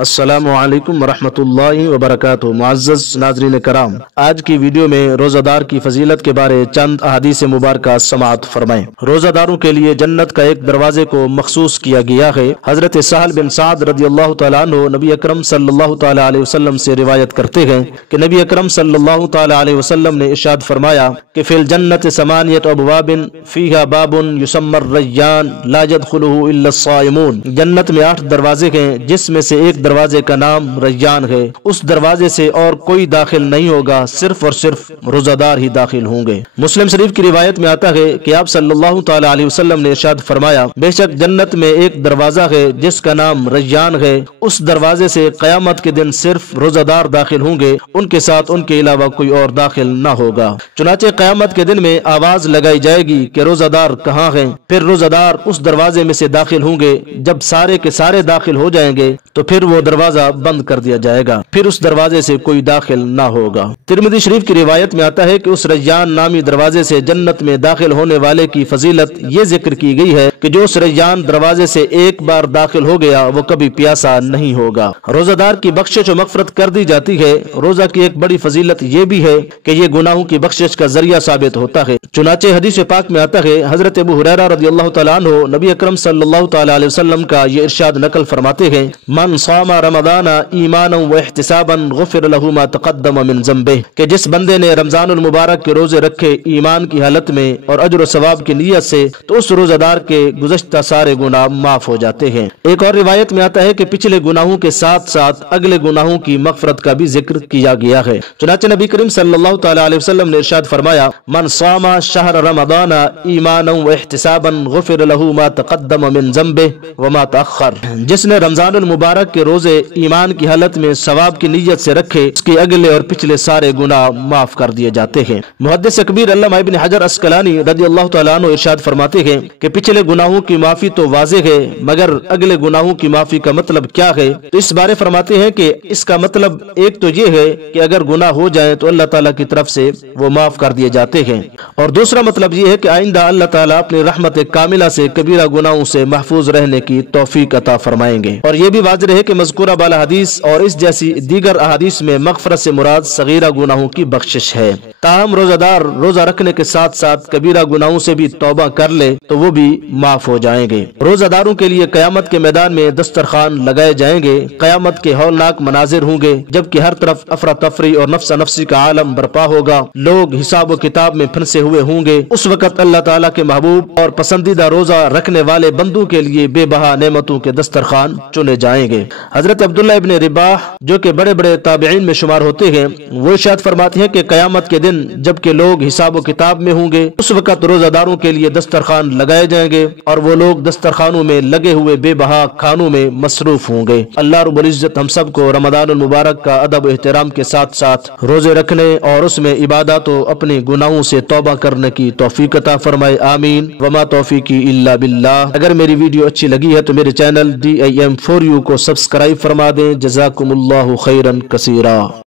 السلام علیکم ورحمۃ اللہ وبرکاتہ۔ معزز ناظرین کرام، آج کی ویڈیو میں روزہ دار کی فضیلت کے بارے چند احادیث مبارکہ سماعت فرمائیں۔ روزہ داروں کے لیے جنت کا ایک دروازے کو مخصوص کیا گیا ہے۔ حضرت سہل بن سعد رضی اللہ تعالیٰ عنہ نبی اکرم صلی اللہ تعالیٰ علیہ وسلم سے روایت کرتے ہیں کہ نبی اکرم صلی اللہ تعالیٰ علیہ وسلم نے ارشاد فرمایا کہ فی الجنت ثمانیۃ ابواب فیہا باب یسمى الریان لا يدخلہ الا الصائمون۔ جنت میں 8 دروازے ہیں جس میں سے ایک دروازے کا نام ریان ہے، اس دروازے سے اور کوئی داخل نہیں ہوگا، صرف اور صرف روزہ دار ہی داخل ہوں گے۔ مسلم شریف کی روایت میں آتا ہے کہ آپ صلی اللہ تعالی علیہ وسلم نے ارشاد فرمایا، بے شک جنت میں ایک دروازہ ہے جس کا نام ریان ہے، اس دروازے سے قیامت کے دن صرف روزہ دار داخل ہوں گے، ان کے ساتھ ان کے علاوہ کوئی اور داخل نہ ہوگا۔ چنانچہ قیامت کے دن میں آواز لگائی جائے گی کہ روزہ دار کہاں ہیں؟ پھر روزہ دار اس دروازے میں سے داخل ہوں گے۔ جب سارے کے سارے داخل ہو جائیں گے تو پھر وہ دروازہ بند کر دیا جائے گا، پھر اس دروازے سے کوئی داخل نہ ہوگا۔ ترمذی شریف کی روایت میں آتا ہے کہ اس ریان نامی دروازے سے جنت میں داخل ہونے والے کی فضیلت یہ ذکر کی گئی ہے کہ جو اس ریان دروازے سے ایک بار داخل ہو گیا وہ کبھی پیاسا نہیں ہوگا۔ روزہ دار کی بخشش و مغفرت کر دی جاتی ہے۔ روزہ کی ایک بڑی فضیلت یہ بھی ہے کہ یہ گناہوں کی بخشش کا ذریعہ ثابت ہوتا ہے۔ چنانچہ حدیث پاک میں آتا ہے، حضرت ابو ہریرہ رضی اللہ تعالیٰ عنہ نبی اکرم صلی اللہ تعالی علیہ وسلم کا یہ ارشاد نقل فرماتے ہیں، من صام رمضان ایمانا و احتسابا غفر له ما تقدم من ذنبه، کہ جس بندے نے رمضان المبارک کے روزے رکھے ایمان کی حالت میں اور اجر و ثواب کی نیت سے تو اس روزہ دار کے گزشتہ سارے گناہ معاف ہو جاتے ہیں۔ ایک اور روایت میں آتا ہے کہ پچھلے گناہوں کے ساتھ ساتھ اگلے گناہوں کی مغفرت کا بھی ذکر کیا گیا ہے۔ چنانچہ نبی کریم صلی اللہ تعالی علیہ وسلم نے ارشاد فرمایا، من صام شہر رمضان ایمانا و احتسابا غفر له ما تقدم من ذنبه وما تأخر، جس نے رمضان المبارک کے روزے ایمان کی حالت میں ثواب کی نیت سے رکھے اس کے اگلے اور پچھلے سارے گناہ معاف کر دیے جاتے ہیں۔ محدث کبیر علامہ ابن حجر عسقلانی رضی اللہ تعالیٰ عنہ ارشاد فرماتے ہیں کہ پچھلے گناہوں کی معافی تو واضح ہے، مگر اگلے گناہوں کی معافی کا مطلب کیا ہے؟ تو اس بارے فرماتے ہیں کہ اس کا مطلب ایک تو یہ ہے کہ اگر گناہ ہو جائیں تو اللہ تعالیٰ کی طرف سے وہ معاف کر دیے جاتے ہیں، اور دوسرا مطلب یہ ہے کہ آئندہ اللہ تعالیٰ اپنی رحمت کاملہ سے کبیرہ گناہوں سے محفوظ رہنے کی توفیق عطا فرمائیں گے۔ اور یہ بھی واضح ہے کہ مذکورہ بالا حدیث اور اس جیسی دیگر احادیث میں مغفرت سے مراد صغیرہ گناہوں کی بخشش ہے۔ تاہم روزہ دار روزہ رکھنے کے ساتھ ساتھ کبیرہ گناہوں سے بھی توبہ کر لے تو وہ بھی معاف ہو جائیں گے۔ روزہ داروں کے لیے قیامت کے میدان میں دسترخوان لگائے جائیں گے۔ قیامت کے ہولناک مناظر ہوں گے جبکہ ہر طرف افراتفری اور نفسا نفسی کا عالم برپا ہوگا، لوگ حساب و کتاب میں پھنسے ہوئے ہوں گے۔ اس وقت اللہ تعالیٰ کے محبوب اور پسندیدہ روزہ رکھنے والے بندوں کے لیے بے بہا نعمتوں کے دسترخوان چنے جائیں گے۔ حضرت عبداللہ ابن رباح جو کہ بڑے بڑے تابعین میں شمار ہوتے ہیں، وہ ارشاد فرماتے ہیں کہ قیامت کے دن جبکہ لوگ حساب و کتاب میں ہوں گے اس وقت روزہ داروں کے لیے دسترخوان لگائے جائیں گے اور وہ لوگ دسترخوانوں میں لگے ہوئے بے بہا کھانوں میں مصروف ہوں گے۔ اللہ رب العزت ہم سب کو رمضان المبارک کا ادب و احترام کے ساتھ ساتھ روزے رکھنے اور اس میں عبادات و اپنے گناہوں سے توبہ کرنے کی توفیق عطا فرمائے، آمین۔ وما توفیقی الا باللہ۔ اگر میری ویڈیو اچھی لگی ہے تو میرے چینل DIM4U کو سبسکرائب فرما دیں۔ جزاکم اللہ خیرا کثیرا۔